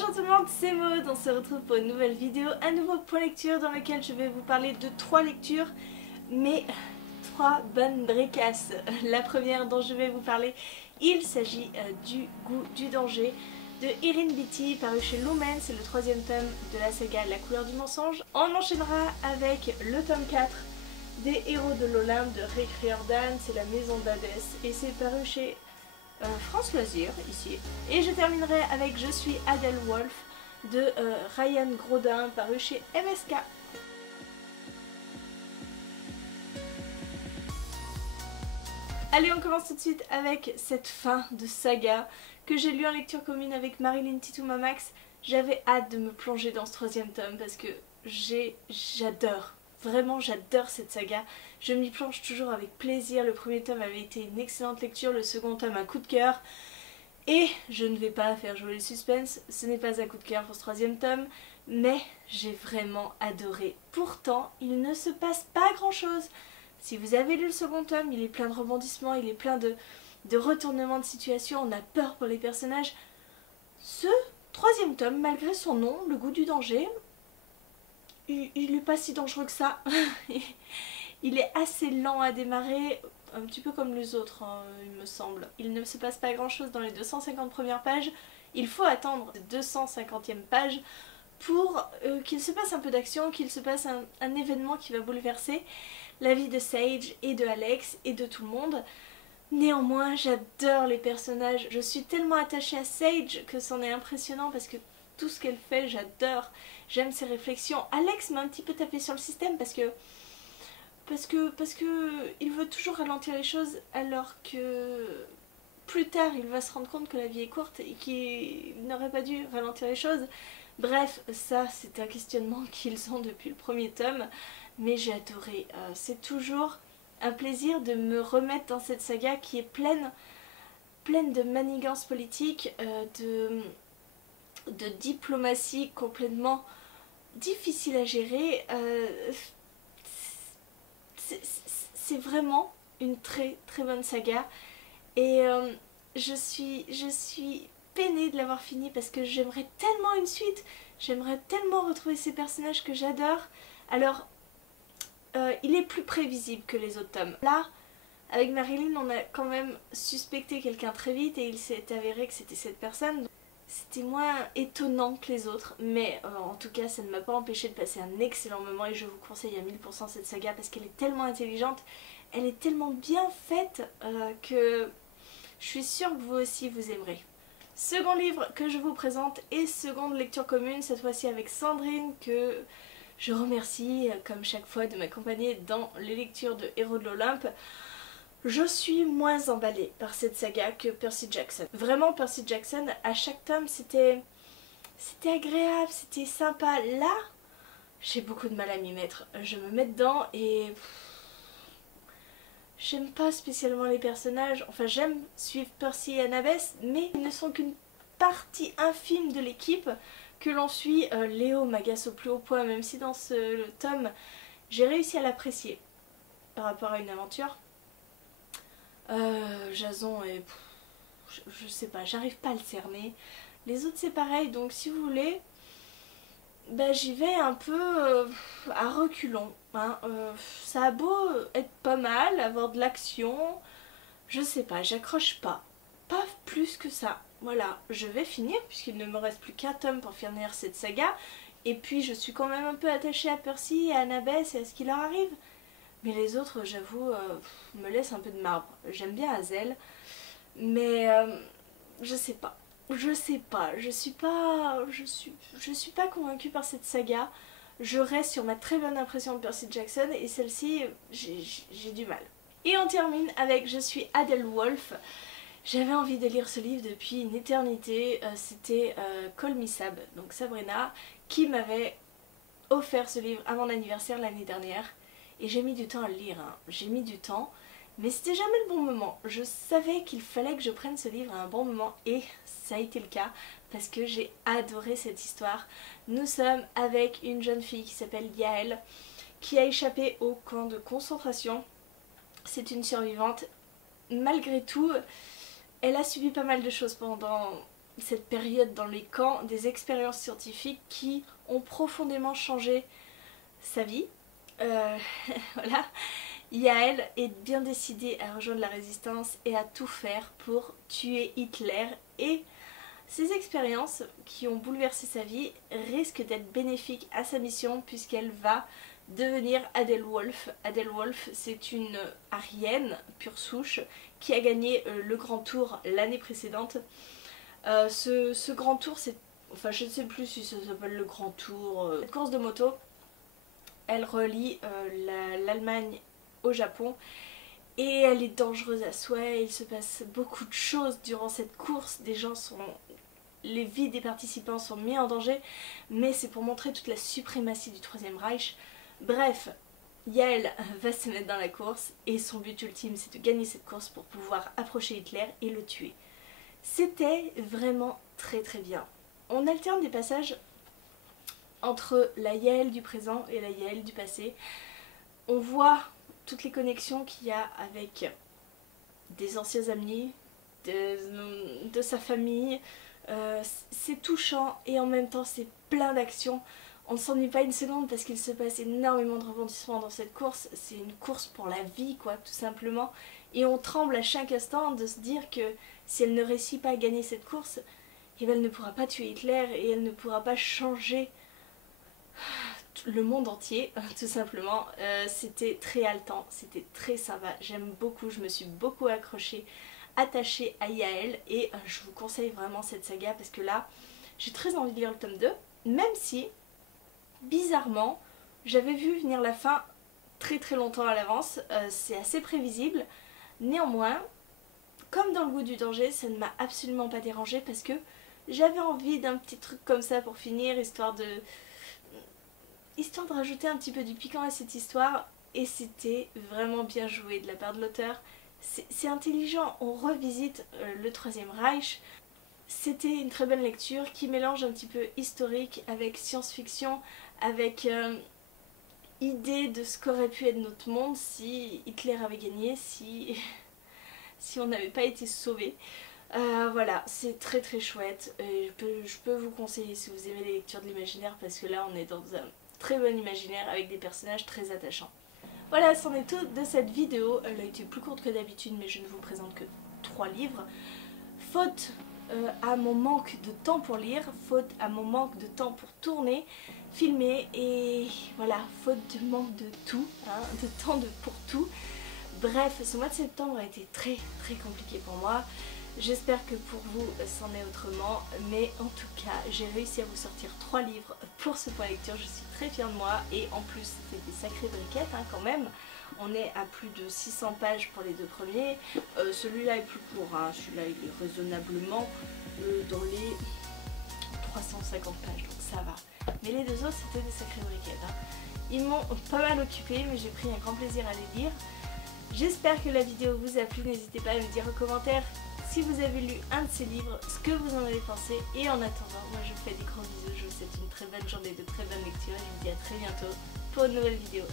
Bonjour tout le monde, c'est Maud, on se retrouve pour une nouvelle vidéo, un nouveau point lecture dans lequel je vais vous parler de 3 lectures, mais 3 bonnes bricasses. La première dont je vais vous parler, il s'agit du goût du danger de Irin Beatty, paru chez Lumen, c'est le 3e tome de la saga La couleur du mensonge. On enchaînera avec le tome 4 des Héros de l'Olympe de Rick Riordan, c'est la maison d'Hadès et c'est paru chez France Loisirs ici. Et je terminerai avec Je suis Adèle Wolf de Ryan Grodin, paru chez MSK. Allez, on commence tout de suite avec cette fin de saga que j'ai lu en lecture commune avec Marilyn Titoumamax. J'avais hâte de me plonger dans ce 3e tome parce que j'adore. Vraiment, j'adore cette saga. Je m'y plonge toujours avec plaisir. Le 1er tome avait été une excellente lecture, le 2nd tome un coup de cœur. Et je ne vais pas faire jouer le suspense, ce n'est pas un coup de cœur pour ce 3e tome, mais j'ai vraiment adoré. Pourtant, il ne se passe pas grand chose. Si vous avez lu le 2nd tome, il est plein de rebondissements, il est plein de retournements de situation, on a peur pour les personnages. Ce 3e tome, malgré son nom, Le goût du danger, il n'est pas si dangereux que ça. Il est assez lent à démarrer, un petit peu comme les autres, hein, il me semble. Il ne se passe pas grand chose dans les 250 premières pages. Il faut attendre les 250e page pour qu'il se passe un peu d'action, qu'il se passe un événement qui va bouleverser la vie de Sage et de Alex et de tout le monde. Néanmoins, j'adore les personnages. Je suis tellement attachée à Sage que c'en est impressionnant parce que tout ce qu'elle fait, j'adore. J'aime ses réflexions. Alex m'a un petit peu tapé sur le système parce que il veut toujours ralentir les choses alors que plus tard il va se rendre compte que la vie est courte et qu'il n'aurait pas dû ralentir les choses. Bref, ça c'est un questionnement qu'ils ont depuis le 1er tome, mais j'ai adoré. C'est toujours un plaisir de me remettre dans cette saga qui est pleine de manigances politiques, de diplomatie complètement difficile à gérer. C'est vraiment une très très bonne saga et je suis peinée de l'avoir fini parce que j'aimerais tellement une suite, j'aimerais tellement retrouver ces personnages que j'adore. Alors il est plus prévisible que les autres tomes. Là, avec Marilyn, on a quand même suspecté quelqu'un très vite et il s'est avéré que c'était cette personne. C'était moins étonnant que les autres, mais en tout cas ça ne m'a pas empêché de passer un excellent moment et je vous conseille à 1000% cette saga parce qu'elle est tellement intelligente, elle est tellement bien faite que je suis sûre que vous aussi vous aimerez. Second livre que je vous présente et seconde lecture commune, cette fois-ci avec Sandrine que je remercie comme chaque fois de m'accompagner dans les lectures de Héros de l'Olympe. Je suis moins emballée par cette saga que Percy Jackson. Vraiment, Percy Jackson, à chaque tome, c'était agréable, c'était sympa. Là, j'ai beaucoup de mal à m'y mettre. Je me mets dedans et j'aime pas spécialement les personnages. Enfin, j'aime suivre Percy et Annabeth, mais ils ne sont qu'une partie infime de l'équipe que l'on suit. Léo m'agace au plus haut point, même si dans ce tome, j'ai réussi à l'apprécier par rapport à une aventure. Jason est... je sais pas, j'arrive pas à le cerner. Les autres c'est pareil, donc si vous voulez, bah, j'y vais un peu à reculons. Hein. Ça a beau être pas mal, avoir de l'action, je sais pas, j'accroche pas. Pas plus que ça. Voilà, je vais finir puisqu'il ne me reste plus qu'un tome pour finir cette saga. Et puis je suis quand même un peu attachée à Percy, à Annabeth et à ce qui leur arrive. Mais les autres, j'avoue, me laissent un peu de marbre. J'aime bien Hazel, mais je sais pas. Je suis pas convaincue par cette saga. Je reste sur ma très bonne impression de Percy Jackson et celle-ci, j'ai du mal. Et on termine avec Je suis Adèle Wolf. J'avais envie de lire ce livre depuis une éternité. C'était Call Me Sab, donc Sabrina, qui m'avait offert ce livre à mon anniversaire l'année dernière. Et j'ai mis du temps à le lire, hein. J'ai mis du temps, mais c'était jamais le bon moment. Je savais qu'il fallait que je prenne ce livre à un bon moment et ça a été le cas parce que j'ai adoré cette histoire. Nous sommes avec une jeune fille qui s'appelle Yael qui a échappé au camp de concentration. C'est une survivante. Malgré tout, elle a subi pas mal de choses pendant cette période dans les camps des expériences scientifiques qui ont profondément changé sa vie. Voilà. Yael est bien décidée à rejoindre la résistance et à tout faire pour tuer Hitler, et ces expériences qui ont bouleversé sa vie risquent d'être bénéfiques à sa mission puisqu'elle va devenir Adelwolf. Adelwolf, c'est une Aryenne pure souche qui a gagné le Grand Tour l'année précédente. Ce Grand Tour, c'est... Enfin, je ne sais plus si ça s'appelle le Grand Tour. Cette course de moto, elle relie l'Allemagne au Japon et elle est dangereuse à souhait. Il se passe beaucoup de choses durant cette course. Les vies des participants sont mises en danger, mais c'est pour montrer toute la suprématie du Troisième Reich. Bref, Yael va se mettre dans la course et son but ultime c'est de gagner cette course pour pouvoir approcher Hitler et le tuer. C'était vraiment très très bien. On alterne des passages entre la Yael du présent et la Yael du passé. On voit toutes les connexions qu'il y a avec des anciens amis, de sa famille. C'est touchant et en même temps c'est plein d'action. On ne s'ennuie pas une seconde parce qu'il se passe énormément de rebondissements dans cette course. C'est une course pour la vie quoi, tout simplement. Et on tremble à chaque instant de se dire que si elle ne réussit pas à gagner cette course, eh bien, elle ne pourra pas tuer Hitler et elle ne pourra pas changer le monde entier, tout simplement. C'était très haletant, c'était très sympa, j'aime beaucoup, je me suis beaucoup attachée à Yael et je vous conseille vraiment cette saga parce que là, j'ai très envie de lire le tome 2, même si, bizarrement, j'avais vu venir la fin très très longtemps à l'avance, c'est assez prévisible. Néanmoins, comme dans Le Goût du danger, ça ne m'a absolument pas dérangée parce que j'avais envie d'un petit truc comme ça pour finir, histoire de rajouter un petit peu du piquant à cette histoire, et c'était vraiment bien joué de la part de l'auteur. C'est intelligent, on revisite le Troisième Reich. C'était une très bonne lecture qui mélange un petit peu historique avec science-fiction, avec idée de ce qu'aurait pu être notre monde si Hitler avait gagné, si on n'avait pas été sauvés. Voilà, c'est très très chouette. Et je peux vous conseiller si vous aimez les lectures de l'imaginaire parce que là on est dans un très bon imaginaire avec des personnages très attachants. Voilà, c'en est tout de cette vidéo. Elle a été plus courte que d'habitude mais je ne vous présente que 3 livres. Faute à mon manque de temps pour lire, faute à mon manque de temps pour tourner, filmer et voilà, faute de manque de tout, hein, de temps pour tout. Bref, ce mois de septembre a été très très compliqué pour moi. J'espère que pour vous c'en est autrement, mais en tout cas j'ai réussi à vous sortir 3 livres pour ce point lecture, je suis très fière de moi et en plus c'était des sacrées briquettes hein, quand même. On est à plus de 600 pages pour les 2 premiers, celui-là est plus court, hein. Celui-là il est raisonnablement dans les 350 pages donc ça va. Mais les 2 autres c'était des sacrées briquettes. Hein. Ils m'ont pas mal occupée mais j'ai pris un grand plaisir à les lire. J'espère que la vidéo vous a plu, n'hésitez pas à me dire en commentaire si vous avez lu un de ces livres, ce que vous en avez pensé. Et en attendant, moi je vous fais des gros bisous, je vous souhaite une très bonne journée, de très bonnes lectures et je vous dis à très bientôt pour une nouvelle vidéo.